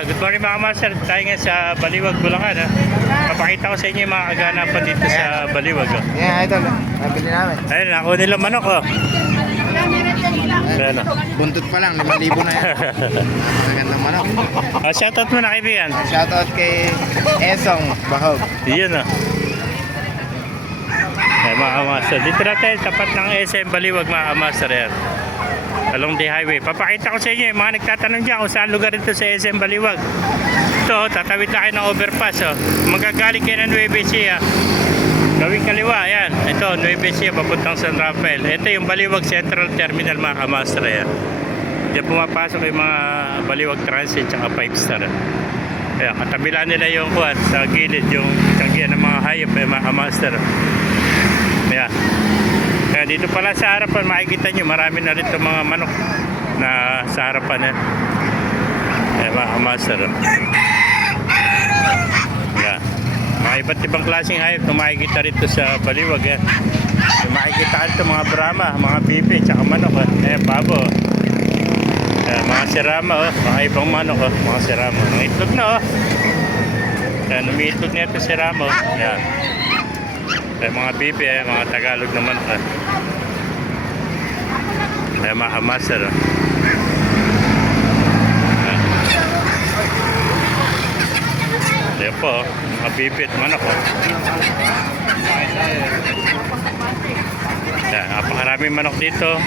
Good morning mga master. Tayo nga sa Baliwag, Bulacan. Papakita ko sa inyo yung mga kaganapan dito sa Baliwag. Yeah, idol. Nabili namin. Ayun, nakuha nila manok. Ayan, Buntot pa lang, 5,000 na yan. Magandang manok. shoutout mo na kaibigan. Shoutout kay Esong Bahog. Yun Ay, mga master. Dito na tayo, tapat ng SM Baliwag mga master. Yan. Along the highway. Papakita ko sa inyo yung mga nagtatanong dyan kung saan lugar ito sa SM Baliwag. Ito, tatawid na kayo ng overpass. Magagaling kayo ng Nueva Ecija. Gawing kaliwa, yan. Ito, Nueva Ecija, papuntang San Rafael. Ito yung Baliwag Central Terminal mga master. Yan. Diyan pumapasok yung mga Baliwag Transit at 5 star. Ayan, katabilan nila yung kuwan sa gilid, yung kagyan ng mga hayop mga master. Ayan. Kaya dito pala sa harapan, makikita nyo, marami na rito mga manok na sa harapan. Ayan, mga master. Ayan. Mga iba't ibang klaseng hayop na makikita rito sa Baliwag. Ayan. Makikita rito mga Brahma, mga pipi, tsaka manok. Ayan, babo. Ayan, mga sirama, mga ibang manok, mga sirama. Mga itlog na, Ayan, umiitlog na ito sirama, Ayan. Ayan, mga bibi, mga Tagalog naman, Ayan, mga master, Ayan po, mga bibi at manok, Ayan, napakaraming manok dito.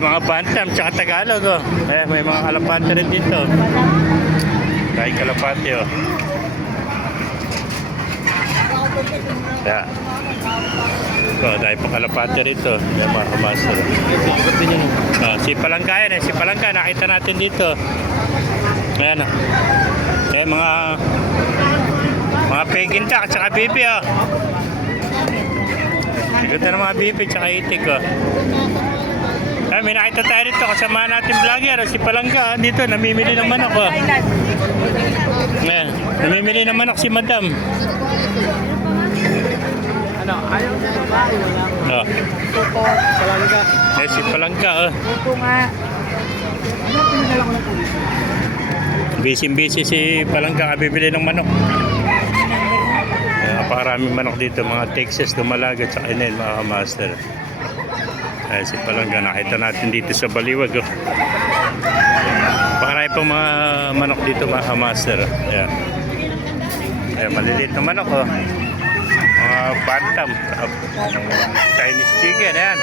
Mga bantam, tsaka Tagalog, may mga kalapate rin dito. Dahil kalapate, Ayan. Dahil pa kalapate rito. Ayan, mga master. Si Palangka yan, si Palangka, nakita natin dito. Ayan, Ayan, mga peginta, tsaka bibi, Ganda ng mga bibi, tsaka itik, Ay, may nakita tayo dito, kasama natin vlogger, si Palangka, dito, namimili ng manok, Ayan, namimili ng manok si Madam. Ano, ayaw na ba? Wala. Tuto, Palangka. Si Palangka, Tuto nga. Ano, pinadala ko ng pulis? Busy si Palangka, bibili ng manok. Napakaraming manok dito, mga Texas, Dumalaga, tsaka Inel, mga master. Si Palangka, nakita natin dito sa Baliwag. Pakarami pang mga manok dito, mga master. Ayan. Ayan, maliliit na manok, mga bantam, Chinese chicken, ayan.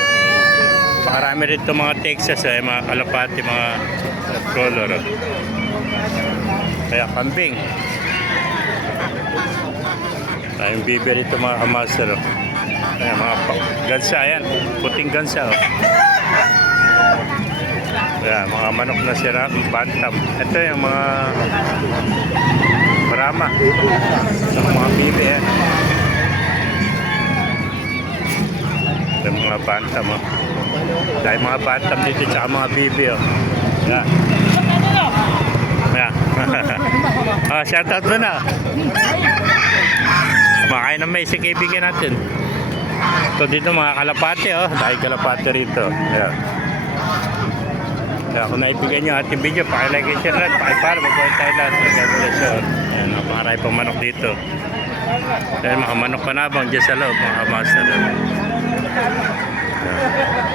Pakarami rito mga Texas, mga kalapati, mga color. Kaya kambing. Tayong bibi rito mga master. Ayan, mga gansa, ayan. Puting gansa, Ayan, mga manok na sira, bantam. Ito yung mga Brahma. Ito mga bibi, ayan. Ito mga bantam, Dahil mga bantam dito, tsaka mga bibi, Ayan. Ayan. Shoutout mo na. Makain ng may si kaibigan natin. Ito dito mga kalapate, dahil kalapate rito. Ayan. Kaya kung naibigyan nyo ating video, pakilike and share natin, pakipalo, mag-buhay tayo lahat. Ayan, napakarami pang manok dito. Ayan, mga manok panabang dyan sa loob, mga master. Ayan.